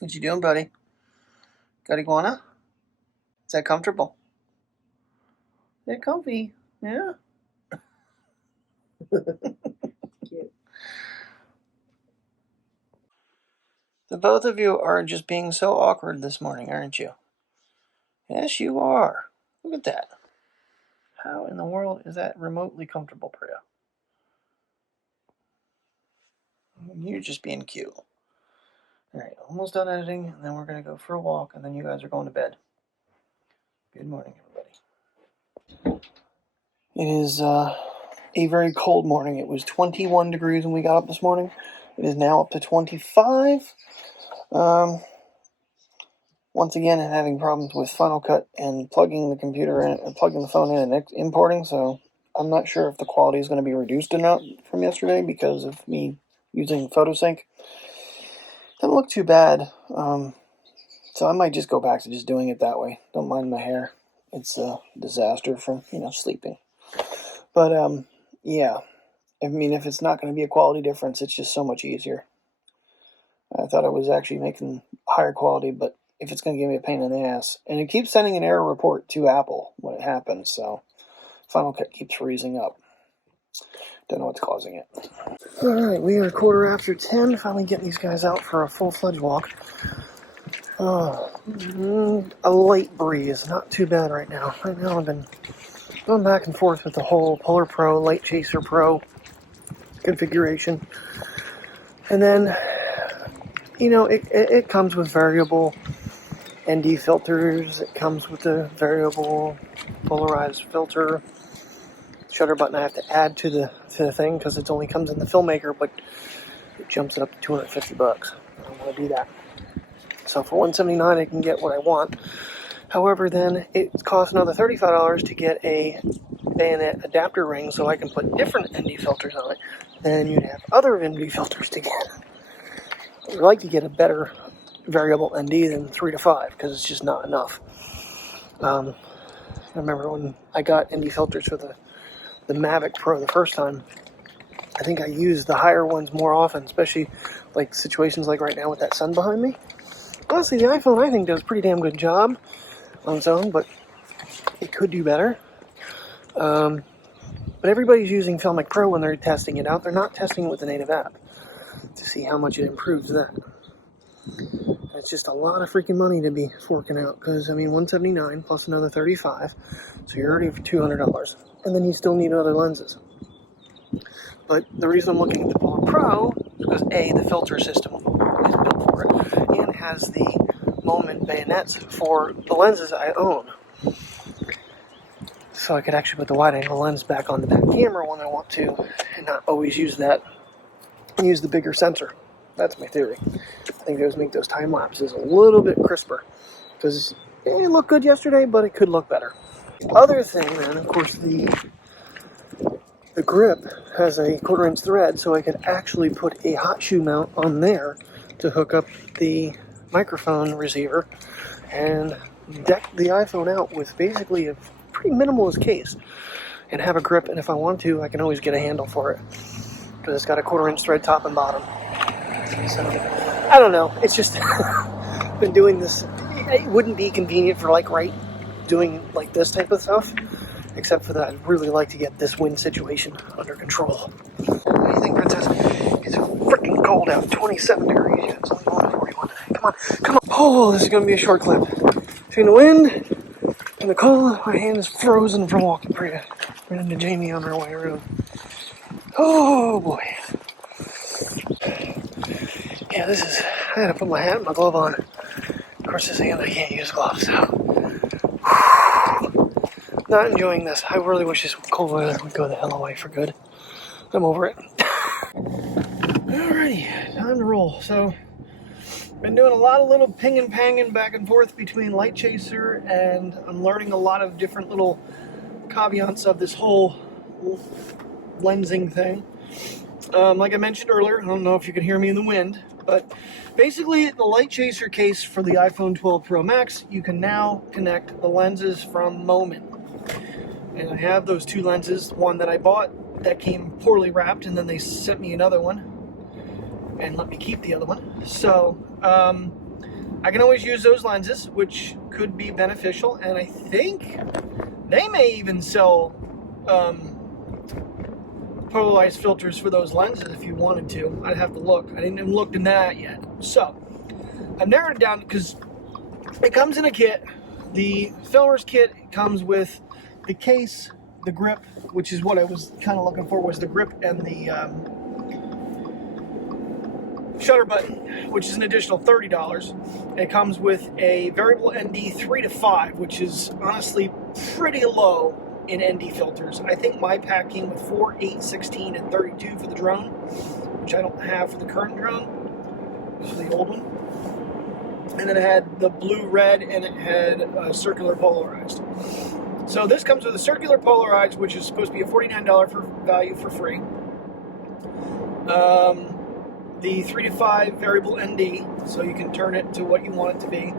What you doing, buddy? Got iguana? Is that comfortable? Is that comfy? Yeah. Cute. The both of you are just being so awkward this morning, aren't you? Yes, you are. Look at that. How in the world is that remotely comfortable for you? You're just being cute. Alright, almost done editing, and then we're going to go for a walk, and then you guys are going to bed. Good morning, everybody. It is a very cold morning. It was 21 degrees when we got up this morning. It is now up to 25. Once again, I'm having problems with Final Cut and plugging the computer in, and plugging the phone in and importing, so I'm not sure if the quality is going to be reduced or not from yesterday because of me using PhotoSync. Doesn't look too bad, so I might just go back to just doing it that way. Don't mind my hair. It's a disaster from, sleeping. But, yeah. I mean, if it's not going to be a quality difference, it's just so much easier. I thought I was actually making higher quality, but if it's going to give me a pain in the ass. And it keeps sending an error report to Apple when it happens, so Final Cut keeps freezing up. Don't know what's causing it. Alright, we are 10:15, finally getting these guys out for a full-fledged walk. A light breeze, not too bad right now. Right now I've been going back and forth with the whole Polar Pro, Light Chaser Pro configuration. And then, it comes with variable ND filters, it comes with a variable polarized filter. Shutter button I have to add to the thing because it only comes in the Filmmaker, but it jumps it up to $250. I don't want to do that. So for $179 I can get what I want. However, then it costs another $35 to get a bayonet adapter ring so I can put different ND filters on it. Then you'd have other ND filters to get. I'd like to get a better variable ND than 3 to 5 because it's just not enough. I remember when I got ND filters for the Mavic Pro the first time, I think I used the higher ones more often, especially like situations like right now with that sun behind me. Honestly, the iPhone I think does a pretty damn good job on its own, but it could do better. But everybody's using Filmic Pro when they're testing it out. They're not testing it with the native app to see how much it improves that. It's just a lot of freaking money to be forking out because, $179 plus another $35, so you're already for $200. And then you still need other lenses. But the reason I'm looking at the Polar Pro is because A, the filter system is built for it, and has the moment bayonets for the lenses I own. So I could actually put the wide-angle lens back on the back camera when I want to, and not always use that, and use the bigger sensor. That's my theory. I think those make those time lapses a little bit crisper, because it looked good yesterday, but it could look better. Other thing, then, of course, the grip has a 1/4-inch thread, so I could actually put a hot shoe mount on there to hook up the microphone receiver and deck the iPhone out with basically a pretty minimalist case and have a grip, and if I want to, I can always get a handle for it because it's got a 1/4-inch thread top and bottom. So, I don't know, it's just been doing this. It wouldn't be convenient for doing like this type of stuff, except for that I'd really like to get this wind situation under control. What do you think, Princess? It's freaking cold out, 27 degrees, yeah, it's only going to 41. Come on. Oh, this is going to be a short clip. Between the wind and the cold, my hand is frozen from walking. Ran into Jamie on our way around. Oh boy. Yeah, I had to put my hat and my glove on. Of course, this hand I can't use gloves, so. Not enjoying this. I really wish this cold weather would go the hell away for good. I'm over it. Alrighty, time to roll. So, been doing a lot of little ping-and-panging back and forth between Light Chaser, and I'm learning a lot of different little caveats of this whole lensing thing. Like I mentioned earlier, I don't know if you can hear me in the wind, but basically the Light Chaser case for the iPhone 12 Pro Max, you can now connect the lenses from Moment. And I have those two lenses, one that I bought that came poorly wrapped, and then they sent me another one and let me keep the other one. So I can always use those lenses, which could be beneficial, and I think they may even sell polarized filters for those lenses if you wanted to. I'd have to look. I didn't even look into that yet. So I've narrowed it down because it comes in a kit. The filmer's kit comes with the case, the grip, which is what I was kind of looking for, was the grip and the shutter button, which is an additional $30. It comes with a variable ND 3 to 5, which is honestly pretty low in ND filters. I think my pack came with 4, 8, 16, and 32 for the drone, which I don't have for the current drone. This is the old one. And then it had the blue, red, and it had circular polarized. So this comes with a circular polarized, which is supposed to be a $49 value for free. The 3 to 5 variable ND, so you can turn it to what you want it to be.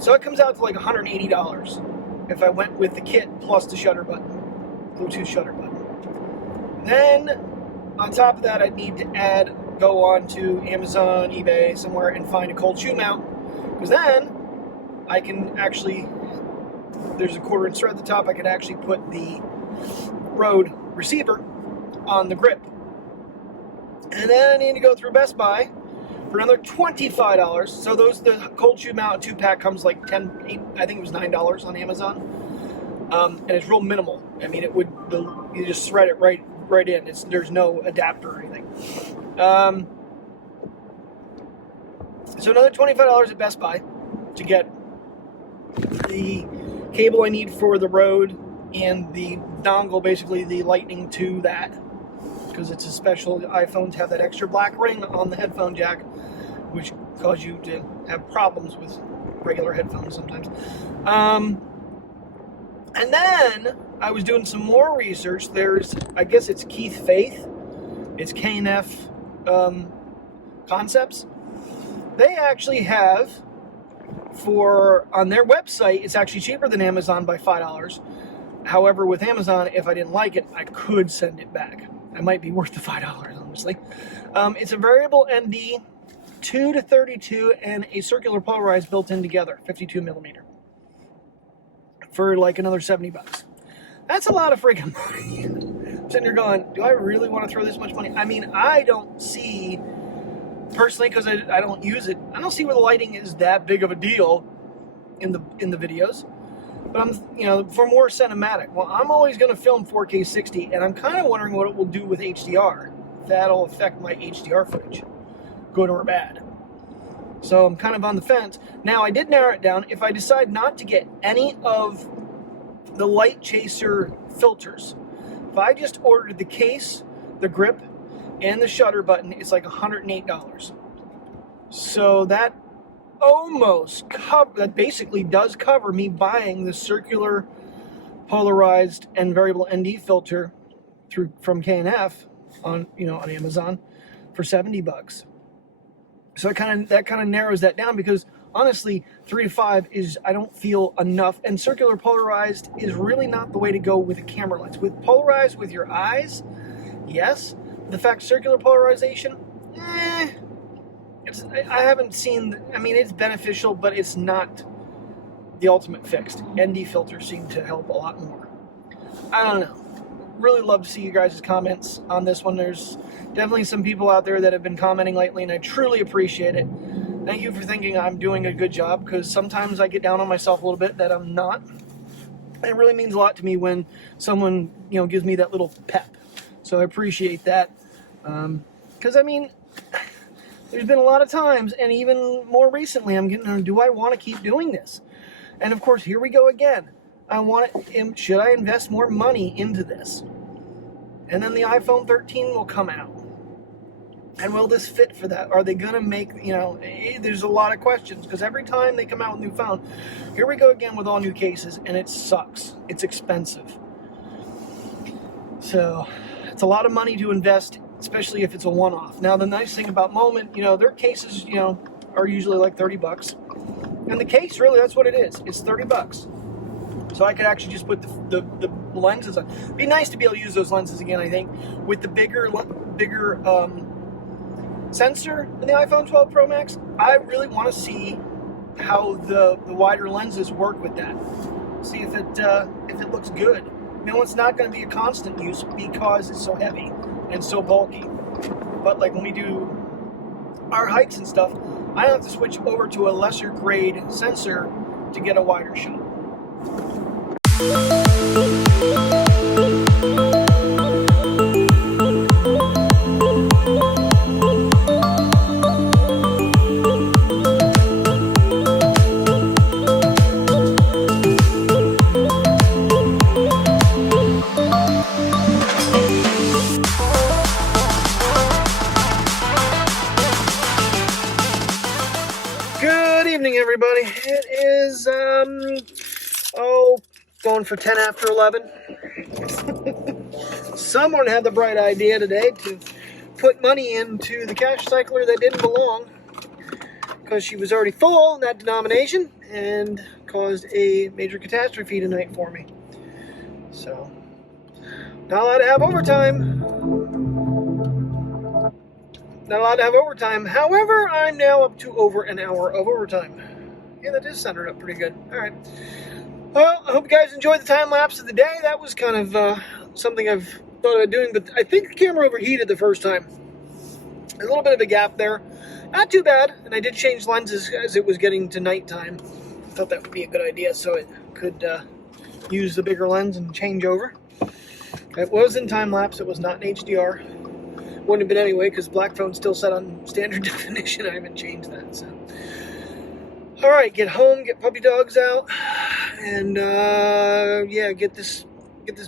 So it comes out to like $180 if I went with the kit plus the shutter button, Bluetooth shutter button. Then on top of that, I'd need to go on to Amazon, eBay, somewhere, and find a cold shoe mount, because then I can actually, there's a 1/4" thread at the top, I can actually put the Rode receiver on the grip. And then I need to go through Best Buy for another $25. So the cold shoe mount 2-pack comes like I think it was $9 on Amazon. And it's real minimal. I mean, you just thread it right in. There's no adapter or anything. So another $25 at Best Buy to get the cable I need for the Rode and the dongle, basically the lightning to that, because it's a special. iPhones have that extra black ring on the headphone jack, which cause you to have problems with regular headphones sometimes. And then I was doing some more research. I guess it's Keith Faith. It's K&F Concepts. They actually have, on their website, it's actually cheaper than Amazon by $5. However, with Amazon, if I didn't like it, I could send it back. It might be worth the $5, honestly. It's a variable ND, 2 to 32, and a circular polarized built in together, 52 millimeter, for like another $70. That's a lot of freaking money. I'm sitting here going, do I really want to throw this much money? I mean, I don't see, personally, because I don't use it, I don't see where the lighting is that big of a deal in the videos. But I'm, for more cinematic. Well, I'm always going to film 4K 60, and I'm kind of wondering what it will do with HDR. If that'll affect my HDR footage, good or bad. So I'm kind of on the fence. Now, I did narrow it down. If I decide not to get any of the light chaser filters, if I just ordered the case, the grip, and the shutter button, it's like $108. So that that basically does cover me buying the circular polarized and variable ND filter from K&F on Amazon for $70. So that kind of narrows that down, because honestly 3 to 5 is, I don't feel, enough, and circular polarized is really not the way to go with a camera lens. With polarized with your eyes, yes. The fact circular polarization, I haven't seen, I mean, it's beneficial, but it's not the ultimate fix. ND filters seem to help a lot more. I don't know. Really love to see you guys' comments on this one. There's definitely some people out there that have been commenting lately, and I truly appreciate it. Thank you for thinking I'm doing a good job, because sometimes I get down on myself a little bit that I'm not. It really means a lot to me when someone, gives me that little pep. So I appreciate that. Because, I mean, there's been a lot of times, and even more recently, I'm getting, do I want to keep doing this? And of course, here we go again. Should I invest more money into this? And then the iPhone 13 will come out. And will this fit for that? Are they going to make, there's a lot of questions, because every time they come out with a new phone, here we go again with all new cases, and it sucks. It's expensive. So it's a lot of money to invest, especially if it's a one-off. Now, the nice thing about Moment, their cases, are usually like $30. And the case, really, that's what it is. It's $30. So I could actually just put the lenses on. It'd be nice to be able to use those lenses again, I think, with the bigger sensor in the iPhone 12 Pro Max, I really want to see how the wider lenses work with that. See if it looks good. You know, it's not going to be a constant use because it's so heavy and so bulky. But like when we do our hikes and stuff, I have to switch over to a lesser grade sensor to get a wider shot. Good evening, everybody. It is, going for 10 after 11. Someone had the bright idea today to put money into the cash cycler that didn't belong because she was already full in that denomination and caused a major catastrophe tonight for me. So, not allowed to have overtime. Not allowed to have overtime. However, I'm now up to over an hour of overtime. Yeah, that is centered up pretty good. All right. Well, I hope you guys enjoyed the time lapse of the day. That was kind of something I've thought about doing, but I think the camera overheated the first time. There's a little bit of a gap there. Not too bad, and I did change lenses as it was getting to nighttime. I thought that would be a good idea, so it could use the bigger lens and change over. It was in time lapse. It was not in HDR. Wouldn't have been anyway, because black phone's still set on standard definition. I haven't changed that. So, all right, get home, get puppy dogs out, and yeah, get this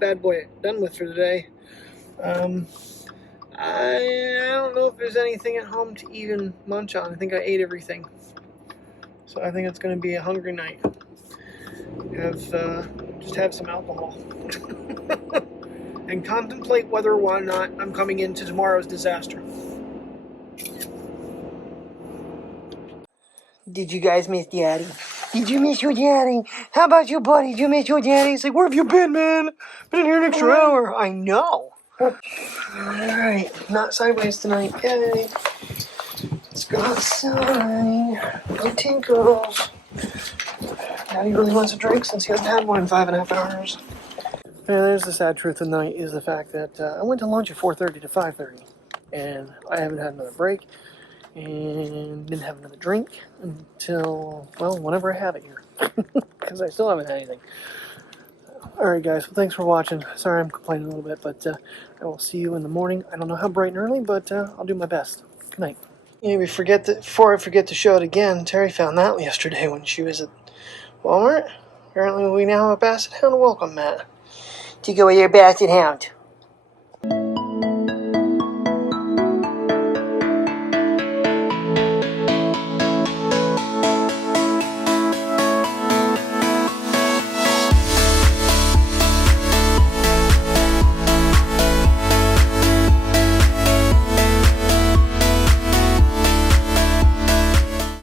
bad boy done with for today. I don't know if there's anything at home to even munch on. I think I ate everything, so I think it's going to be a hungry night. Just have some alcohol. And contemplate whether or not I'm coming into tomorrow's disaster. Did you guys miss Daddy? Did you miss your daddy? How about you, buddy? Did you miss your daddy? He's like, where have you been, man? Been in here an extra hour. I know. Alright, not sideways tonight. Yay. Let's go outside. Go Tinkles. Daddy really wants a drink since he hasn't had one in 5.5 hours. And there's the sad truth of the night is the fact that I went to lunch at 4:30 to 5:30, and I haven't had another break, and didn't have another drink until, well, whenever I have it here, because I still haven't had anything. Alright guys, well, thanks for watching. Sorry I'm complaining a little bit, but I will see you in the morning. I don't know how bright and early, but I'll do my best. Good night. Yeah, before I forget to show it again, Terry found that yesterday when she was at Walmart. Apparently we now have a Basset Hound welcome mat. To go with your Basset Hound.